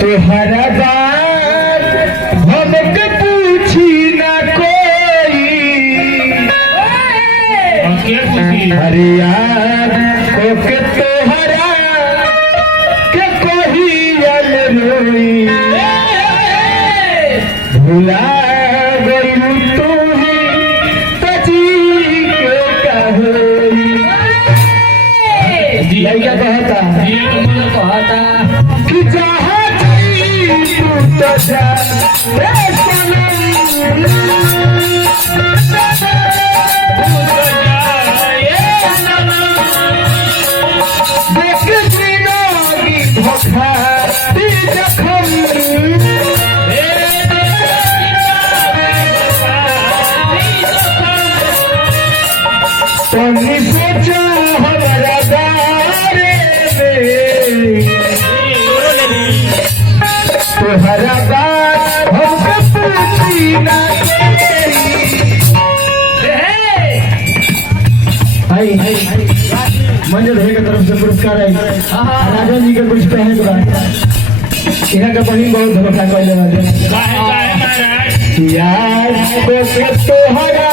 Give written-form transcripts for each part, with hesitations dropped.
तुम्हारा बात हमके पूछी ना कोई अरे यार ओके तोहरा के कोई रोई भुला गई तू ही तजी के कहोई लइका कहता कि जहाँ तू तो जा सोचा हमारा दारे तुम्हारा बात हमको पूछी ना मंजर भाई की तरफ से पुरस्कार है राजा जी के कुछ कहने के बाद यहाँ का बनी बहुत धोखा कर यार तोहरा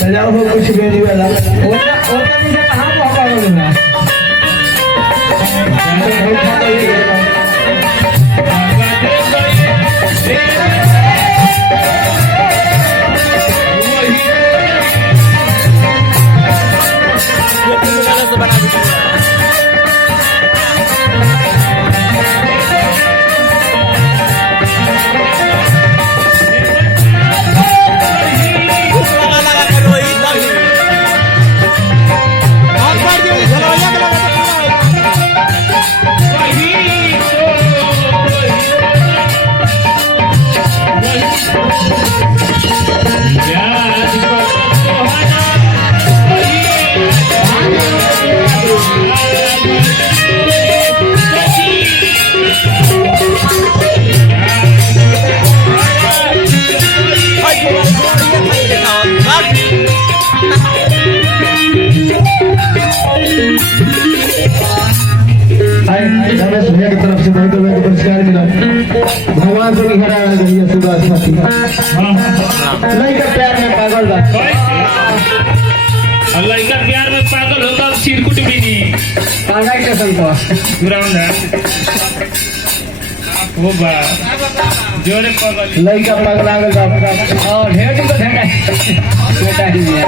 सजाओ हो कुछ भी नहीं वाला ओटा नहीं से कहां को हवा बोलूंगा रमेश भैया की तरफ से बहुत बड़ा पुरस्कार मिला भगवान से निहरा गई सुभाष साथी लड़का प्यार में पागल बा लड़का प्यार में पागल होता सिरकुट भी नहीं पागल के संतो ग्राउंड है वो बा जोरे पागल लड़का पागल आगल बा और ढेर दिन तो ढेर बेटा ही है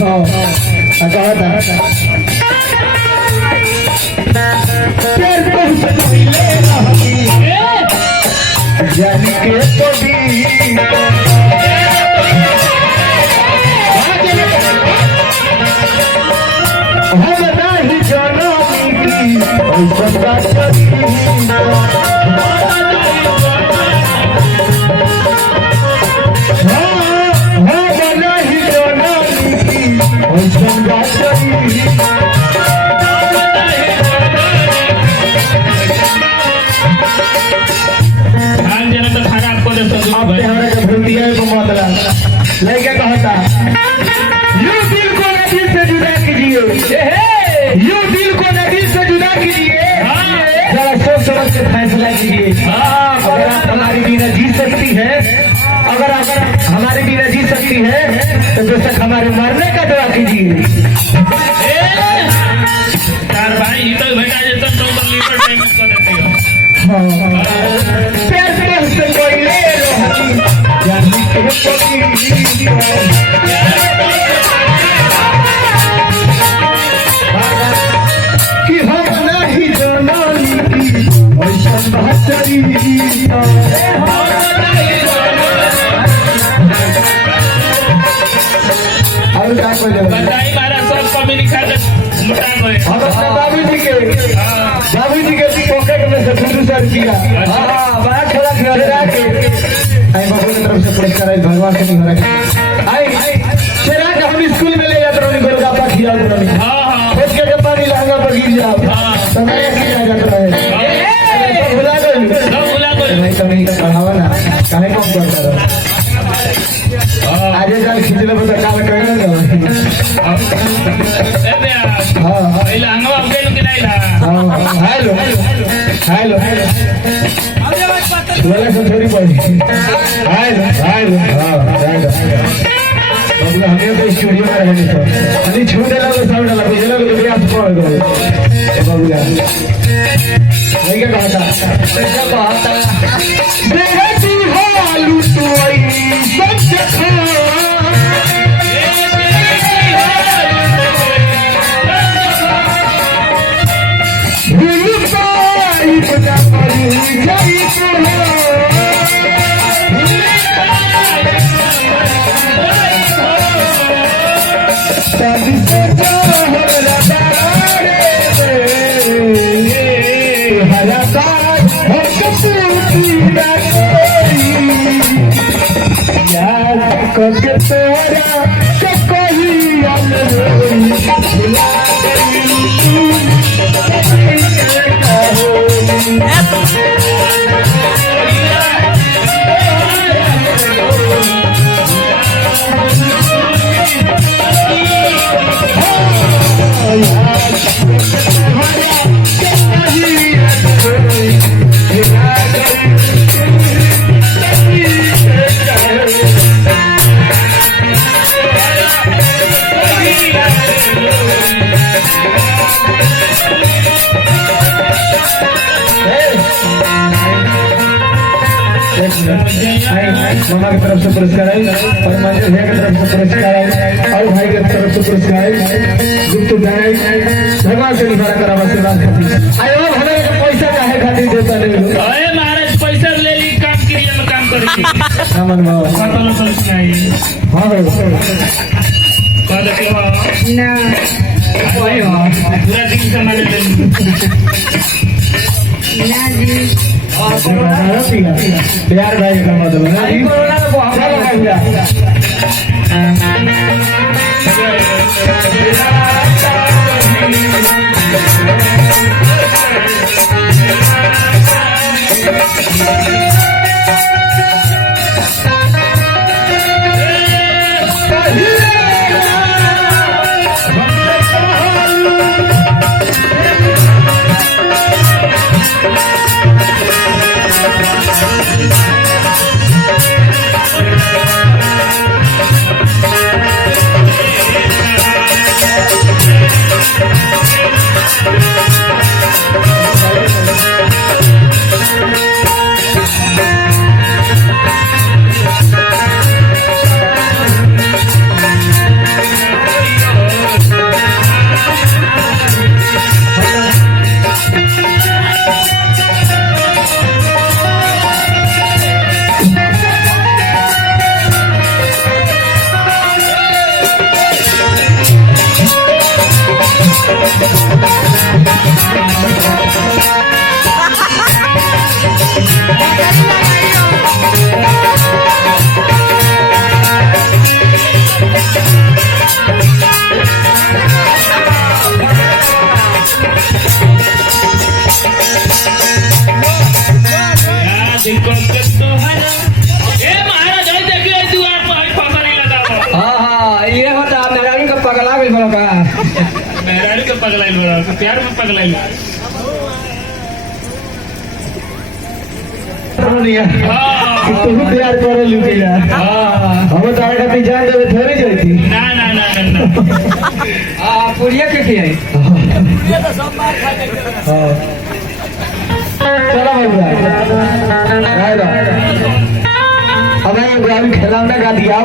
हां कहा था जान के तो भी हम नहीं जानो की ऐसा करी लड़का कहता यू दिल को नदी से जुदा कीजिए यू दिल को नदी से जुदा कीजिए जरा सोच समझ के फैसला कीजिए अगर आप हमारी बिना जी सकती है अगर हमारी बिना जी सकती है तो बेशक हमारे मरने का दुआ कीजिए यार भाई तो बेटा जैसा तो लीटर पेमेंट कर देते हो प्यार से कोई ले लो जानी के कि हम नहीं जाना लड़कियां हाँ बड़ा खेला खेला के आई बाबू की तरफ से पुरस्कार है भगवान से नहीं हो रहा आई शेरा के हम स्कूल में ले जाते रहो गोलगप्पा खिला दो हाँ खोज के पानी लहंगा पर गिर जाओ समय किया जाता है भुला गए सब भुला गए नहीं तो नहीं पढ़ावा ना काहे कम करता रहो आज जाल खिचले बता काल कहना ना ए बे हां पहले अंगवा गेल के नहीं ला हां हेलो हेलो वाला से थोड़ी पड़ी हेलो हेलो हां बाबू हमें तो स्टूडियो में रहने तो अभी छोटे लगे सब लगे ये लोग तो आप पढ़ गए बाबू यार नहीं क्या कहता देखती हालू तो आई सच मामा की तरफ से पुरस्कार है और मंदिर भैया की तरफ से पुरस्कार है और भाई की तरफ से पुरस्कार है गुप्त भगवान से निभा कर आशीर्वाद खाती आयो हमें पैसा काहे खातिर देता नहीं अरे महाराज पैसा ले ली काम क्रिया में काम करेगी नमन बाबा खत्म समझ नहीं हां कह दे के ना वही हो पूरा दिन से मारे ले ना जी प्यार भाई का मतलब है जी कोरोना पगला गई बड़ा का मेहरारू के पगलाइल बड़ा प्यार में पगलाइल तुम प्यार करे लुकेला हम तारे का जान देवे थोड़ी जाती ना ना ना ना पुरिया के खियाई ये तो सब मार खा के चलो भाई राय अब मैं खिलौना का दिया